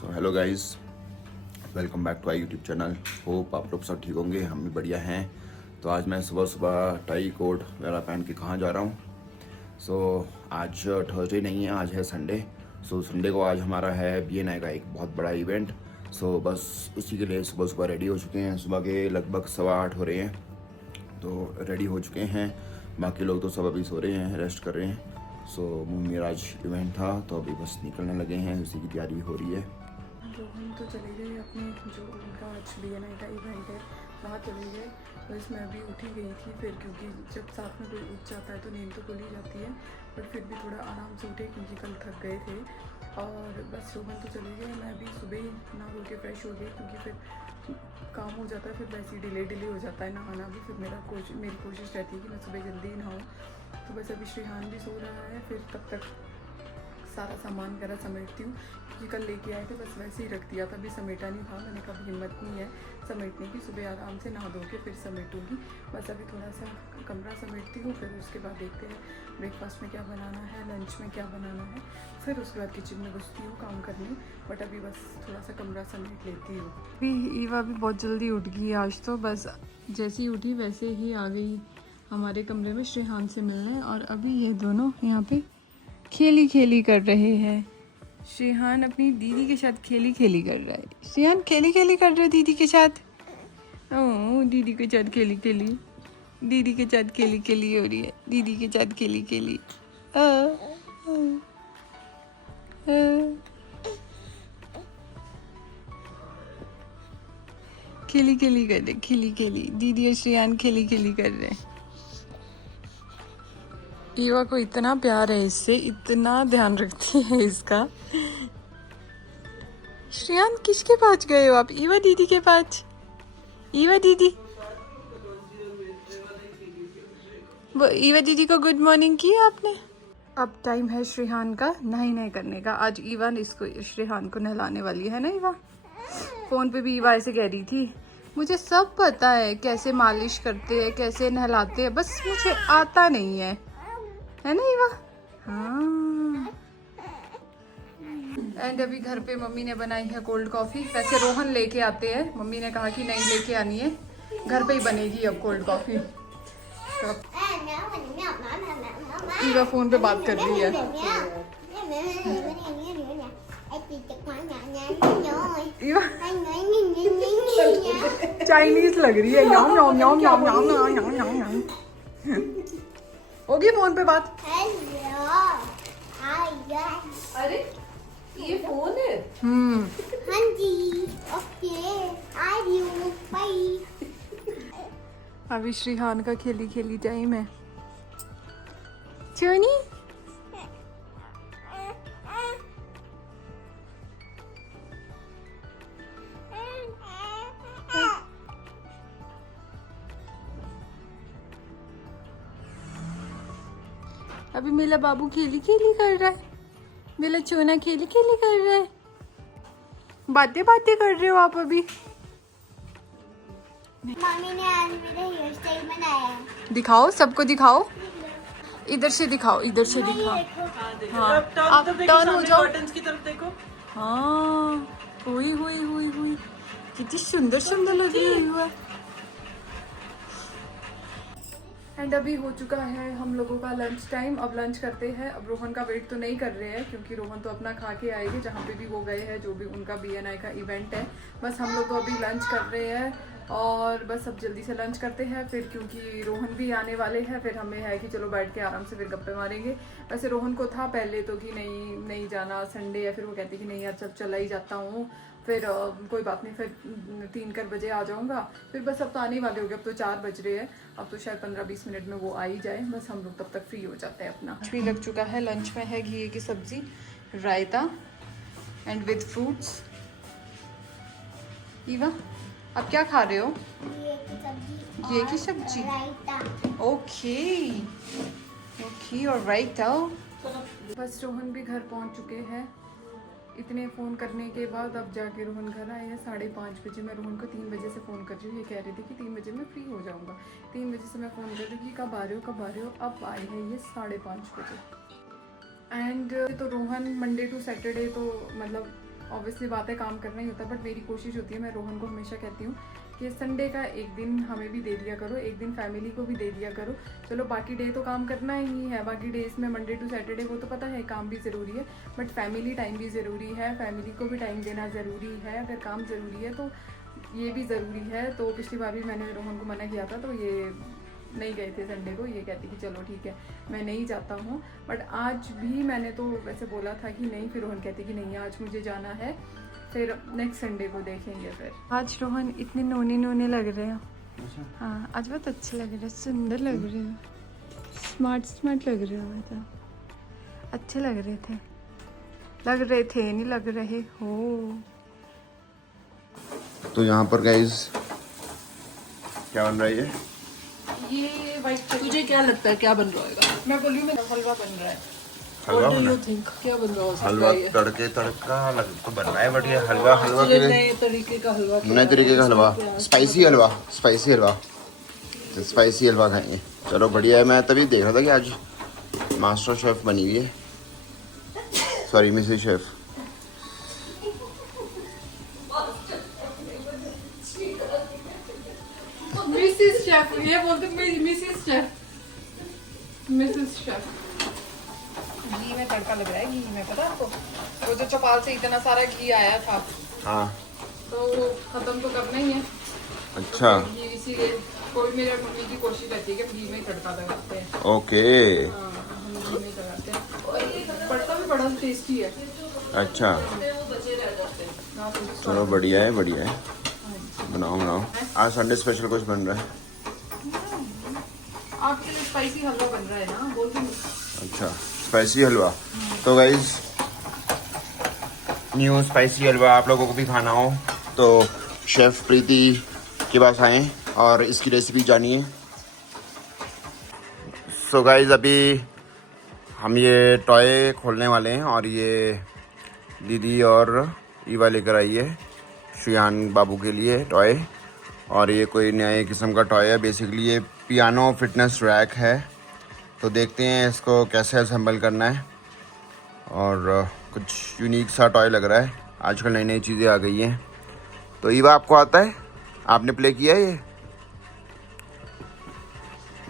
So hello guys, welcome back to I YouTube channel. Hope आप लोग सब ठीक होंगे, हम भी बढ़िया हैं। तो आज मैं सुबह सुबह टाई कोट वगैरह पहन के कहाँ जा रहा हूँ। आज थर्सडे नहीं है, आज है संडे। संडे को आज हमारा है BNI का एक बहुत बड़ा इवेंट। बस उसी के लिए सुबह सुबह रेडी हो चुके हैं। सुबह के लगभग 8:15 हो रहे हैं, तो रेडी हो चुके हैं। बाकी लोग तो सब अभी सो रहे हैं, रेस्ट कर रहे हैं। मम्मी आज इवेंट था तो अभी बस निकलने लगे हैं, उसी की तैयारी हो रही है। रोहन तो चले गए अपने, जो उनका आज BNI का इवेंट है वहाँ चले गए। बस मैं भी उठी गई थी फिर, क्योंकि जब साथ में कोई उठ जाता है तो नींद तो खुल ही जाती है, बट फिर भी थोड़ा आराम से उठे क्योंकि कल थक गए थे। और बस रोहन तो चले गए, मैं भी सुबह ही नहा धो के फ्रेश हो गई, क्योंकि फिर काम हो जाता है, फिर वैसे ही डिले हो जाता है नहाना भी। फिर मेरी कोशिश रहती है कि मैं सुबह जल्दी नहाऊँ। तो बस अभी श्रीहान भी सो रहा है, फिर तब तक सारा सामान वगैरह समेटती हूँ, क्योंकि कल लेके आए थे, बस वैसे ही रख दिया था, अभी समेटा नहीं था। मैंने कहा हिम्मत नहीं है समेटने की, सुबह आराम से नहा धो के फिर समेटूँगी। बस अभी थोड़ा सा कमरा समेटती हूँ, फिर उसके बाद देखते हैं ब्रेकफास्ट में क्या बनाना है, लंच में क्या बनाना है, फिर उसके बाद किचन में घुसती हूँ काम करने। बट अभी बस थोड़ा सा कमरा समेट लेती हूँ। अभी ईवा भी बहुत जल्दी उठ गई आज, तो बस जैसे ही उठी वैसे ही आ गई हमारे कमरे में श्रीहान से मिलने। और अभी ये दोनों यहाँ पे खेली कर रहे हैं। श्रीहान अपनी दीदी के साथ खेली कर रहा है। श्रीहान खेली कर रहे दीदी के साथ। ओ दीदी के साथ खेली दीदी के साथ खेली हो रही है, दीदी के साथ खेली खेली कर रहे, खेली दीदी और श्रीहान खेली कर रहे हैं। ईवा को इतना प्यार है इससे, इतना ध्यान रखती है इसका। श्रेयान किसके पास गए हो आप? ईवा दीदी के पास। ईवा दीदी, वो ईवा दीदी को गुड मॉर्निंग किया आपने? अब टाइम है श्रीहान का नहाई करने का। आज ईवा ने इसको श्रीहान को नहलाने वाली है ना ईवा। फोन पे भी ईवा ऐसे कह रही थी, मुझे सब पता है कैसे मालिश करते हैं, कैसे नहलाते हैं, बस मुझे आता नहीं है ना ईवा? हाँ। एंड अभी घर पे मम्मी ने बनाई है कोल्ड कॉफ़ी। वैसे रोहन लेके आते हैं, मम्मी ने कहा कि नहीं लेके आनी है, घर पे ही बनेगी अब कोल्ड कॉफ़ी। तो ईवा फ़ोन पे बात कर रही है। ईवा चाइनीज लग रही है। यम यम यम यम यम यम यम यम। होगी फ़ोन पे बात। अरे ये फोन है। हाँ जी, ओके, आ रही हूँ, बाय। अभी श्रीहान का खेली टाइम है। चोनी अभी मेरा बाबू खेली कर रहा है, मेरा चोना खेली कर रहा है। बातें कर रहे हो आप अभी? मम्मी ने आज मेरा हेयर स्टाइल बनाया है। दिखाओ, सबको दिखाओ, इधर से दिखाओ, इधर से दिखाओ। हाँ, आप टर्न हो जाओ। की तरफ देखो। हाँ, हुई कितनी सुंदर लग रही है। एंड अभी हो चुका है हम लोगों का लंच टाइम। अब लंच करते हैं। अब रोहन का वेट तो नहीं कर रहे हैं, क्योंकि रोहन तो अपना खा के आएंगे जहाँ पे भी वो गए हैं, जो भी उनका BNI का इवेंट है। बस हम लोग तो अभी लंच कर रहे हैं, और बस अब जल्दी से लंच करते हैं फिर, क्योंकि रोहन भी आने वाले हैं। फिर हमें है कि चलो बैठ के आराम से फिर गप्पे मारेंगे। वैसे रोहन को था पहले तो कि नहीं जाना संडे है, फिर वो कहती कि नहीं यार चला ही जाता हूँ, फिर कोई बात नहीं, फिर 3 बजे आ जाऊँगा। फिर बस अब तो आने वाले हो गए, अब तो 4 बज रहे हैं, अब तो शायद 15-20 मिनट में वो आ ही जाए। बस हम लोग तब तक फ्री हो जाते हैं अपना। लंच भी लग चुका है। लंच में है घी की सब्जी, रायता एंड विद फ्रूट्स। ईवा अब क्या खा रहे हो? ये की सब्जी रायता। रायता। ओके और रायता। बस रोहन भी घर पहुंच चुके हैं। इतने फ़ोन करने के बाद अब जाके रोहन घर आए हैं 5:30 बजे। मैं रोहन को 3 बजे से फ़ोन कर रही हूँ, ये कह रही थी कि 3 बजे मैं फ्री हो जाऊँगा। 3 बजे से मैं फ़ोन कर रही हूँ कि कब आ रहे हो। अब आए हैं ये 5:30 बजे। एंड तो रोहन मंडे टू सैटरडे तो मतलब ऑब्वियसली बात है, काम करना ही होता है, बट मेरी कोशिश होती है, मैं रोहन को हमेशा कहती हूँ कि संडे का एक दिन हमें भी दे दिया करो, एक दिन फैमिली को भी दे दिया करो। चलो बाकी डे तो काम करना ही है, बाकी डेज में मंडे टू सैटरडे वो तो पता है काम भी ज़रूरी है, बट फैमिली टाइम भी ज़रूरी है, फैमिली को भी टाइम देना ज़रूरी है। अगर काम ज़रूरी है तो ये भी ज़रूरी है। तो पिछली बार भी मैंने रोहन को मना किया था, तो ये नहीं गए थे संडे को, ये कहती कि चलो ठीक है मैं नहीं जाता हूँ। बट आज भी मैंने तो वैसे बोला था कि नहीं, फिर रोहन कहती कि नहीं आज मुझे जाना है, फिर नेक्स्ट संडे को देखेंगे। फिर आज रोहन इतने नोने नोने लग रहे हैं। हाँ आज बहुत अच्छे लग रहे हैं, सुंदर लग रहे हैं, स्मार्ट लग रहे हो, तो अच्छे लग रहे थे, नहीं लग रहे हो। तो यहाँ पर गाइस क्या बन रहा है ये वाइट, तुझे क्या लगता है क्या बन रहा होगा? मैं बोली मेरा हलवा बन रहा है। हलवा What do बना you think? क्या बन रहा हो सकता हलवा है ये? तड़का लग तो बन रहा है, बट ये हलवा के तुझे लिए नए तरीके का हलवा नए तरीके का हलवा, स्पाइसी हलवा खाएंगे। चलो बढ़िया है। मैं तभी देख रहा था कि आज मास्टर शेफ बनी हुई है, sorry Mrs chef. Mrs chef, ये बोलते मिसेस शेफ। घी में तड़का लग रहा है, घी में, पता आपको वो जो चौपाल से इतना सारा घी आया था, हाँ तो वो खत्म तो करना ही है। अच्छा घी इसीलिए कोई, मेरे मम्मी की कोशिश रहती है कि हम घी में ही तड़का लगाते हैं। ओके हाँ, हम घी में ही लगाते हैं, और ये पड़ता भी बड़ा टेस्टी है। अच्छा हाँ, तो चलो बढ़िया है बनाओ। आज संडे स्पेशल कुछ बन रहा है? आपके लिए स्पाइसी हलवा बन रहा है ना, बोल भी। अच्छा स्पाइसी हलवा। तो गाइज न्यू स्पाइसी हलवा आप लोगों को भी खाना हो तो शेफ प्रीति के पास आएँ और इसकी रेसिपी जानिए। सो गाइज अभी हम ये टॉय खोलने वाले हैं और ये दीदी और ईवा लेकर आई है श्रियान बाबू के लिए टॉय, और ये कोई नए किस्म का टॉय है। बेसिकली ये पियानो फिटनेस रैक है, तो देखते हैं इसको कैसे असेंबल करना है। और कुछ यूनिक सा टॉय लग रहा है, आजकल नई नई चीज़ें आ गई हैं। तो ईवा आपको आता है? आपने प्ले किया है ये?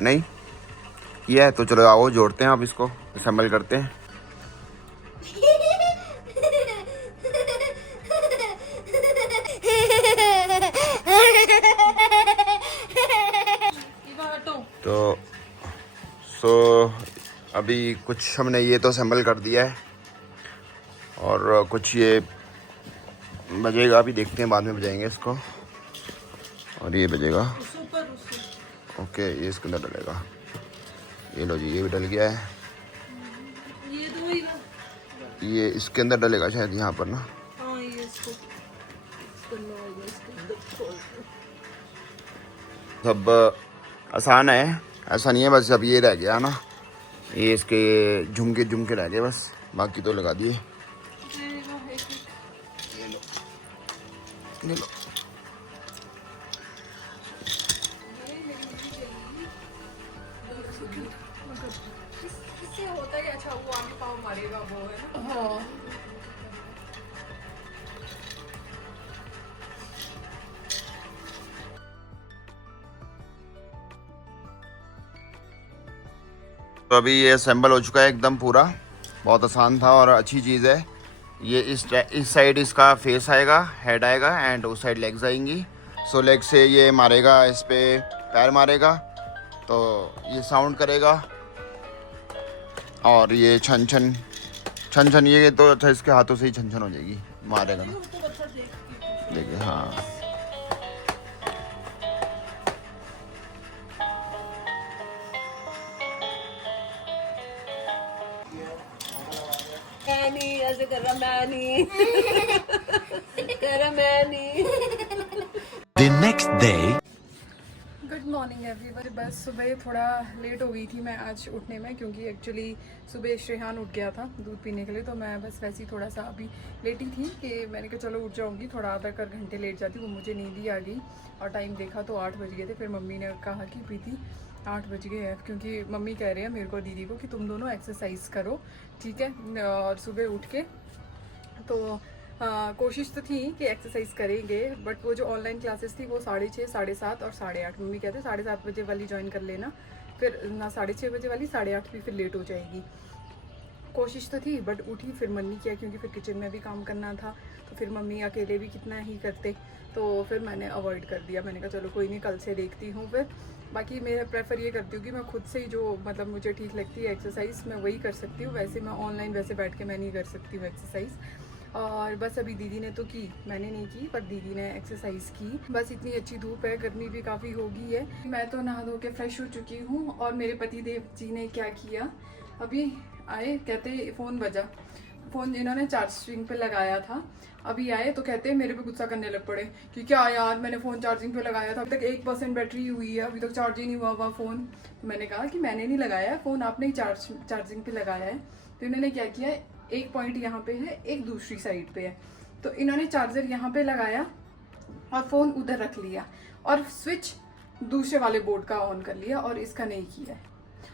नहीं किया है? तो चलो आओ जोड़ते हैं, अब इसको असेंबल करते हैं। तो अभी कुछ हमने ये तो असेंबल कर दिया है और कुछ ये बजेगा, अभी देखते हैं, बाद में बजाएंगे इसको। और ये बजेगा, ओके ये इसके अंदर डलेगा। ये लो जी, ये भी डल गया है, ये इसके अंदर डलेगा शायद, यहाँ पर ना। सब आसान है, ऐसा नहीं है, बस अब ये रह गया ना, ये इसके झुमके रह गए बस, बाकी तो लगा दिए। ले लो। इससे होता है कि अच्छा वो आगे पाँव मारेगा, वो है ना। हाँ। तो अभी ये असेंबल हो चुका है एकदम पूरा, बहुत आसान था और अच्छी चीज़ है। ये इस साइड इसका फेस आएगा, हेड आएगा, एंड उस साइड लेग्स आएंगी। सो लेग से ये मारेगा, इस पे पैर मारेगा तो ये साउंड करेगा, और ये छन छन ये तो अच्छा इसके हाथों से ही छन छन हो जाएगी, मारेगा ना। देखिए हाँ, ऐसे कर रहा, मैं नहीं कर रहा, मैं नहीं। The next day. Good morning everyone. बस सुबह थोड़ा लेट हो गई थी मैं आज उठने में, क्योंकि एक्चुअली सुबह श्रेहान उठ गया था दूध पीने के लिए, तो मैं बस वैसे ही थोड़ा सा अभी लेटी थी कि मैंने कहा चलो उठ जाऊंगी, थोड़ा आधा कर घंटे लेट जाती, वो मुझे नींद ही आ गई। और टाइम देखा तो 8 बज गए थे। फिर मम्मी ने कहा कि प्रीति 8 बज गए हैं, क्योंकि मम्मी कह रहे हैं मेरे को दीदी को कि तुम दोनों एक्सरसाइज करो, ठीक है। और सुबह उठ के तो कोशिश तो थी कि एक्सरसाइज करेंगे, बट वो जो ऑनलाइन क्लासेस थी वो 6:30, 7:30 और 8:30, मम्मी कहते 7:30 बजे वाली ज्वाइन कर लेना, फिर ना 6:30 बजे वाली, 8:30 भी फिर लेट हो जाएगी। कोशिश तो थी बट उठी फिर मन नहीं किया, क्योंकि फिर किचन में भी काम करना था, तो फिर मम्मी अकेले भी कितना ही करते, तो फिर मैंने अवॉइड कर दिया। मैंने कहा चलो कोई नहीं, कल से देखती हूँ। फिर बाकी मैं प्रेफर ये करती हूँ कि मैं खुद से ही जो मतलब मुझे ठीक लगती है एक्सरसाइज मैं वही कर सकती हूँ, वैसे मैं ऑनलाइन वैसे बैठ के मैं नहीं कर सकती हूँ एक्सरसाइज। और बस अभी दीदी ने तो की, मैंने नहीं की, पर दीदी ने एक्सरसाइज की। बस इतनी अच्छी धूप है, गर्मी भी काफ़ी हो गई है। मैं तो नहा धो के फ्रेश हो चुकी हूँ, और मेरे पति देव जी ने क्या किया, अभी आए, कहते फ़ोन बजा, फ़ोन इन्होंने चार्जिंग पे लगाया था, अभी आए तो कहते मेरे पे गुस्सा करने लग पड़े कि क्या यार मैंने फ़ोन चार्जिंग पे लगाया था, अभी तक 1% बैटरी हुई है, अभी तक चार्ज ही नहीं हुआ फ़ोन। तो मैंने कहा कि मैंने नहीं लगाया है फ़ोन, आपने ही चार्जिंग पे लगाया है। तो इन्होंने क्या किया, एक पॉइंट यहाँ पे है, एक दूसरी साइड पे है, तो इन्होंने चार्जर यहाँ पे लगाया और फ़ोन उधर रख लिया, और स्विच दूसरे वाले बोर्ड का ऑन कर लिया, और इसका नहीं किया है,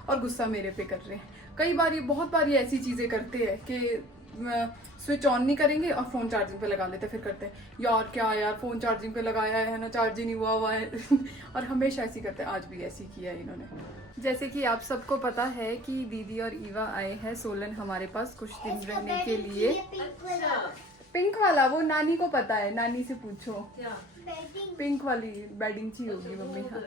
और गुस्सा मेरे पे कर रहे हैं। कई बार ये बहुत बार ये ऐसी चीज़ें करते हैं कि स्विच ऑन नहीं करेंगे और फ़ोन चार्जिंग पे लगा लेते, फिर करते हैं यार क्या यार फ़ोन चार्जिंग पे लगाया है ना, चार्ज ही नहीं हुआ है और हमेशा ऐसी करते हैं, आज भी ऐसी किया है इन्होंने। जैसे कि आप सबको पता है कि दीदी और ईवा आए हैं सोलन हमारे पास कुछ दिन रहने के लिए। पिंक वाला वो नानी को पता है, नानी से पूछो, पिंक वाली बेडिंग चाहिए होगी मम्मी। हाँ,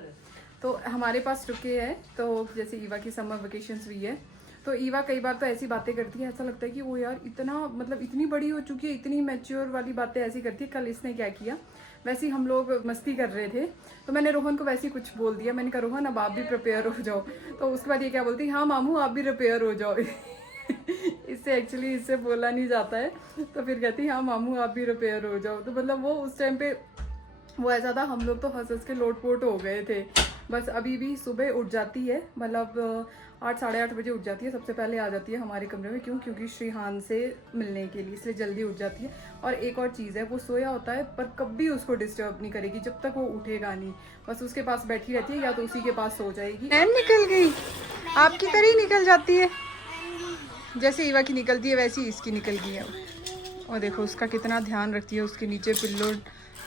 तो हमारे पास रुके हैं, तो जैसे ईवा की समर वेकेशंस भी है, तो ईवा कई बार तो ऐसी बातें करती है, ऐसा लगता है कि वो यार इतना मतलब इतनी बड़ी हो चुकी है, इतनी मैच्योर वाली बातें ऐसी करती है। कल इसने क्या किया, वैसे ही हम लोग मस्ती कर रहे थे, तो मैंने रोहन को वैसे ही कुछ बोल दिया, मैंने कहा रोहन अब आप भी प्रिपेयर हो जाओ, तो उसके बाद ये क्या बोलती, हाँ मामू आप भी प्रिपेयर हो जाओ इससे एक्चुअली इससे बोला नहीं जाता है, तो फिर कहती हाँ मामू आप भी प्रिपेयर हो जाओ। तो मतलब वो उस टाइम पे वो ऐसा था, हम लोग तो हंस हंस के लोटपोट हो गए थे। बस अभी भी सुबह उठ जाती है, मतलब 8 साढ़े 8 बजे उठ जाती है, सबसे पहले आ जाती है हमारे कमरे में। क्यों? क्योंकि श्रीहान से मिलने के लिए, इसलिए जल्दी उठ जाती है। और एक और चीज़ है, वो सोया होता है पर कभी उसको डिस्टर्ब नहीं करेगी जब तक वो उठेगा नहीं, बस उसके पास बैठी रहती है या तो उसी के पास सो जाएगी। नैन निकल गई, आपकी तरह ही निकल जाती है, जैसे ईवा की निकलती है वैसे ही इसकी निकल गई है। और देखो उसका कितना ध्यान रखती है, उसके नीचे पिल्लो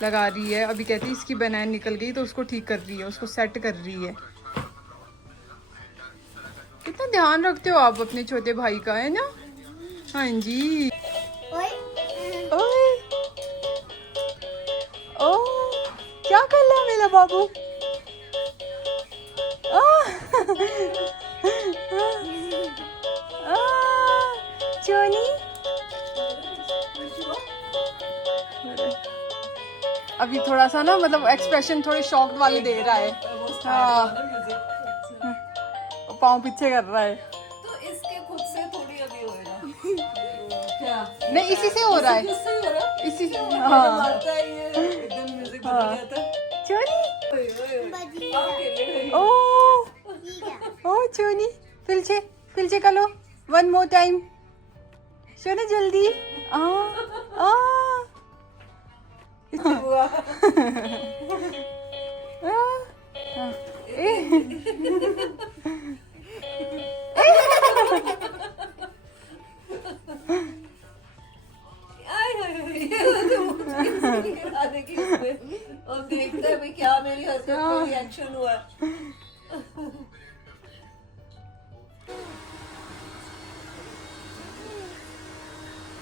लगा रही है। अभी कहती है इसकी बनैन निकल गई तो उसको ठीक कर रही है, उसको सेट कर रही है। कितना ध्यान रखते हो आप अपने छोटे भाई का, है ना? हाँ जी। ओए ओ क्या कर रहा है मेरा बाबू? चोनी अभी थोड़ा सा ना मतलब एक्सप्रेशन थोड़े शॉक्ड वाले दे रहा है। हाँ, पाँव पीछे कर रहा है, तो इसके खुद से थोड़ी अभी होएगा क्या? नहीं इसी से हो रहा है, इससे ही हो रहा है? इसी हाँ मारता है ये, एकदम म्यूजिक बज जाता है। चोनी आप खेलने गए। ओ चोनी फिलचे कर लो, वन मोर टाइम, सोना जल्दी। हुआ अब देखते हैं भाई क्या मेरी हरकत पे रिएक्शन हुआ।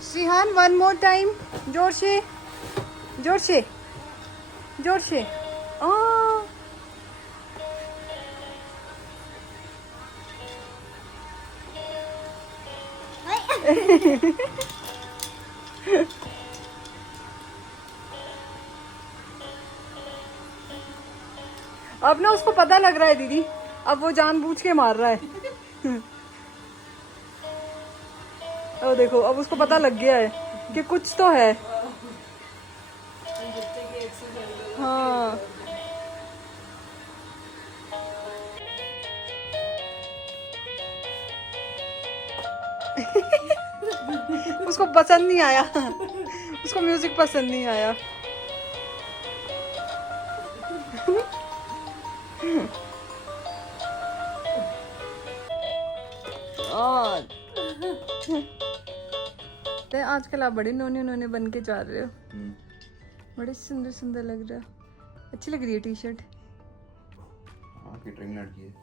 श्रीहान वन मोर टाइम, जोर से जोर से जोर से। अब ना उसको पता लग रहा है दीदी, अब वो जानबूझ के मार रहा है। ओ देखो अब उसको पता लग गया है कि कुछ तो है। हाँ उसको पसंद नहीं आया, उसको म्यूजिक पसंद नहीं आया। लगता है आजकल आप बड़े नोने नोने बन के जा रहे हो। बड़े सुंदर सुंदर लग रहे हो। अच्छी लग रही है टी शर्ट। केटरिंग लड़की है।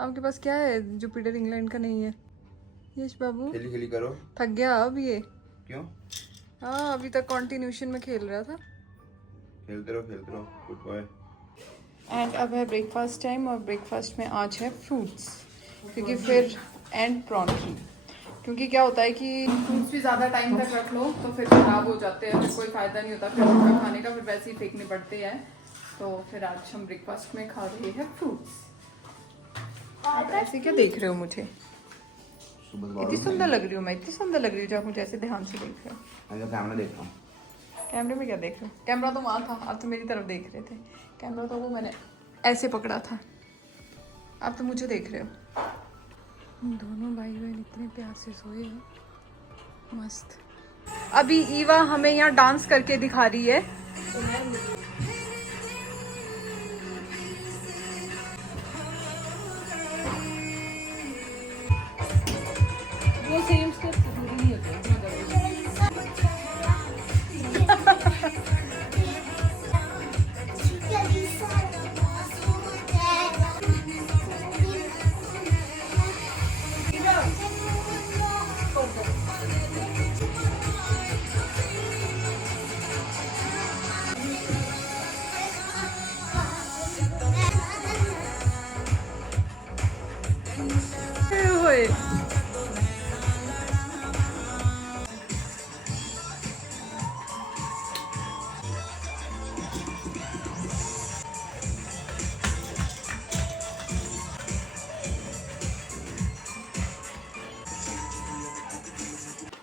आपके पास क्या है जो पीटर इंग्लैंड का नहीं है? यश बाबू खेली खेली करो। थक गया अब ये। क्यों? हाँ अभी तक कॉन्टिन्यूशन में खेल रहा था। खेलते रहो गुड बॉय। एंड अब है ब्रेकफास्ट टाइम और ब्रेकफास्ट में आज है फ्रूट्स, क्योंकि फिर एंड प्रॉन्ट्री, क्योंकि क्या होता है कि फ्रूट्स भी ज़्यादा टाइम तक रख लो तो फिर ख़राब हो जाते हैं, फिर कोई फ़ायदा नहीं होता फिर उनका खाने का, फिर वैसे ही फेंकने पड़ते हैं। तो फिर आज हम ब्रेकफास्ट में खा रहे हैं फ्रूट्स। आप ऐसे क्या देख रहे हो मुझे? इतनी सुंदर लग रही हूँ मैं, इतनी सुंदर लग रही हूँ जो आप मुझे ऐसे ध्यान से देख रहे हो। मैं कैमरा देख रहा हूँ। कैमरे में क्या देख रहे हो? कैमरा तो वहाँ था, आप तो मेरी तरफ देख रहे थे। कैमरा तो वो मैंने ऐसे पकड़ा था, आप तो मुझे देख रहे हो। दोनों भाई बहन इतने प्यार से सोए हैं, मस्त। अभी ईवा हमें यहाँ डांस करके दिखा रही है। वो सेम स्टेप पूरी नहीं होते हैं। होए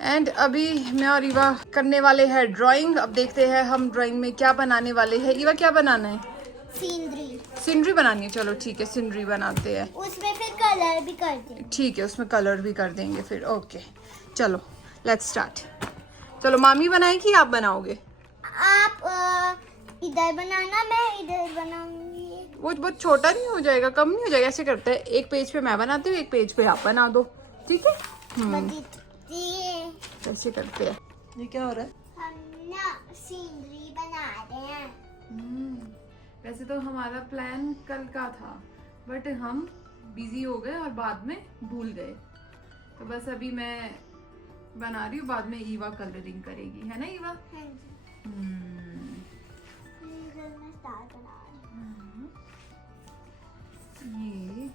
एंड अभी मैं और ईवा करने वाले हैं ड्राइंग। अब देखते हैं हम ड्राइंग में क्या बनाने वाले हैं। ईवा क्या बनाना है? सीनरी। सीनरी बनानी है, चलो ठीक है सीनरी बनाते हैं। उसमें फिर कलर भी कर देंगे। ठीक है उसमें कलर भी कर देंगे फिर। ओके चलो लेट्स स्टार्ट। चलो मामी बनाए कि आप बनाओगे? आप इधर बनाना, मैं इधर बनाऊंगी। वो बहुत छोटा नहीं हो जाएगा, कम नहीं हो जाएगा? ऐसे करते हैं, एक पेज पे मैं बनाती हूँ, एक पेज पे आप बना दो, ठीक है? ऐसे करते हैं। ये क्या हो रहा है? हम ना सीनरी बना रहे हैं। वैसे तो हमारा प्लान कल का था, बट हम बिजी हो गए और बाद में भूल गए। तो बस अभी मैं बना रही हूँ, बाद में ईवा कलरिंग करेगी, है ना ईवा? हाँ जी। इधर मैं स्टार बना रही हूँ। ये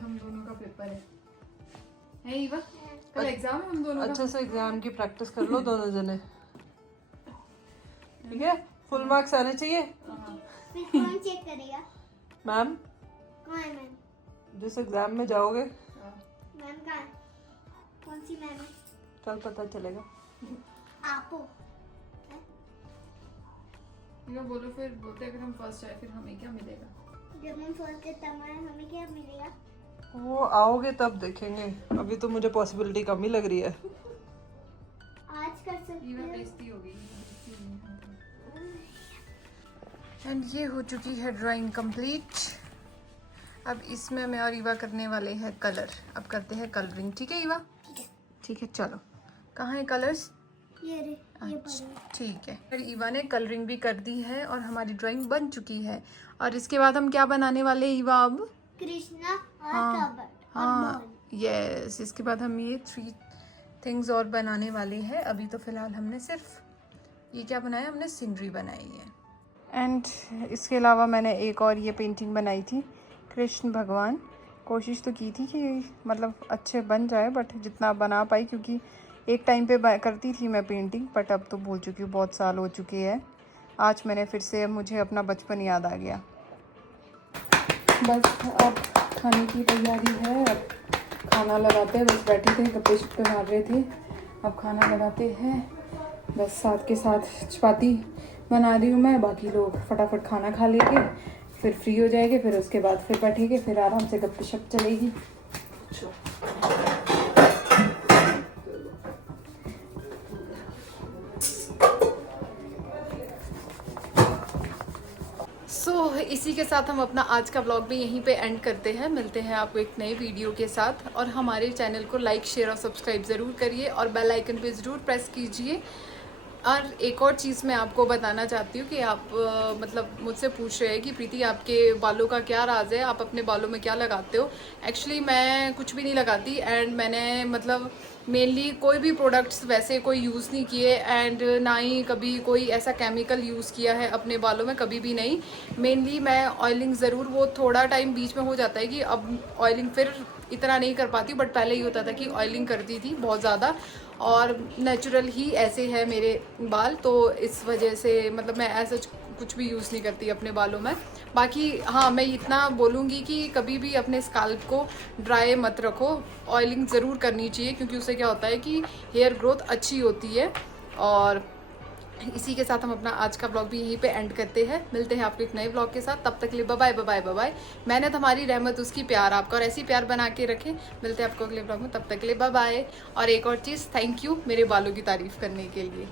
हम दोनों का पेपर है ईवा? कल एग्जाम है हम दोनों का। अच्छा से एग्जाम की प्रैक्टिस कर लो दोनों जने, ठीक है? फुल मार्क्स आने चाहिए। फिर कौन चेक करेगा? मैम कौन है मैम? जिस एग्जाम में जाओगे। मैम कहाँ? कौन सी मैम है? कल पता चलेगा। आपो। ईवा बोलो फिर, बोलते अगर हम फर्स्ट आए फिर हमें क्या मिलेगा? जब हम फर्स्ट है तब हमें क्या मिलेगा? वो आओगे तब देखेंगे, अभी तो मुझे पॉसिबिलिटी कम ही लग रही है। आज कर सकते ईवा हैं। बेइज्जती हो गई। एंड ये हो चुकी है ड्राइंग कंप्लीट। अब इसमें मैं और ईवा करने वाले हैं कलर। अब करते हैं कलरिंग, ठीक है ईवा? ठीक है चलो। कहाँ है कलर्स? ये रे, ये अच्छा, पढ़ो। ठीक है। फिर ईवा ने कलरिंग भी कर दी है और हमारी ड्राइंग बन चुकी है। और इसके बाद हम क्या बनाने वाले हैं ईवा अब? कृष्णा और हाँ, कबड और हाँ बॉल। यस। इसके बाद हम ये 3 थिंग्स और बनाने वाले हैं। अभी तो फिलहाल हमने सिर्फ ये क्या बनाया, हमने सीनरी बनाई है। एंड इसके अलावा मैंने एक और ये पेंटिंग बनाई थी, कृष्ण भगवान। कोशिश तो की थी कि मतलब अच्छे बन जाए, बट जितना बना पाई, क्योंकि एक टाइम पे करती थी मैं पेंटिंग, बट अब तो भूल चुकी हूँ, बहुत साल हो चुके हैं। आज मैंने फिर से, मुझे अपना बचपन याद आ गया। बस अब खाने की तैयारी है। अब खाना लगाते हैं, बस बैठे थे गप्पे शप्पे मार रहे थे, अब खाना लगाते हैं। बस साथ के साथ चपाती बना रही हूँ मैं, बाकी लोग फटाफट खाना खा लेंगे, फिर फ्री हो जाएंगे, फिर उसके बाद फिर बैठेंगे, फिर आराम से गप्पे शप चलेगी। सो इसी के साथ हम अपना आज का व्लॉग भी यहीं पे एंड करते हैं। मिलते हैं आपको एक नए वीडियो के साथ, और हमारे चैनल को लाइक शेयर और सब्सक्राइब ज़रूर करिए और बेल आइकन पे ज़रूर प्रेस कीजिए। और एक और चीज़ मैं आपको बताना चाहती हूँ कि आप मतलब मुझसे पूछ रहे हैं कि प्रीति आपके बालों का क्या राज है, आप अपने बालों में क्या लगाते हो। एक्चुअली मैं कुछ भी नहीं लगाती, एंड मैंने मतलब मेनली कोई भी प्रोडक्ट्स वैसे कोई यूज़ नहीं किए, एंड ना ही कभी कोई ऐसा केमिकल यूज़ किया है अपने बालों में, कभी भी नहीं। मेनली मैं ऑयलिंग ज़रूर, वो थोड़ा टाइम बीच में हो जाता है कि अब ऑयलिंग फिर इतना नहीं कर पाती, बट पहले ही होता था कि ऑयलिंग करती थी बहुत ज़्यादा, और नेचुरल ही ऐसे है मेरे बाल, तो इस वजह से मतलब मैं ऐसा कुछ भी यूज़ नहीं करती अपने बालों में। बाकी हाँ, मैं इतना बोलूँगी कि कभी भी अपने स्काल्प को ड्राई मत रखो, ऑयलिंग ज़रूर करनी चाहिए, क्योंकि उससे क्या होता है कि हेयर ग्रोथ अच्छी होती है। और इसी के साथ हम अपना आज का ब्लॉग भी यहीं पे एंड करते हैं। मिलते हैं आपको एक नए ब्लॉग के साथ, तब तक के लिए बाय बाय बाय बाय। मेहनत हमारी, रहमत उसकी, प्यार आपका, और ऐसी प्यार बना के रखें। मिलते हैं आपको अगले ब्लॉग में, तब तक के लिए बाय बाय। और एक और चीज़, थैंक यू मेरे बालों की तारीफ़ करने के लिए।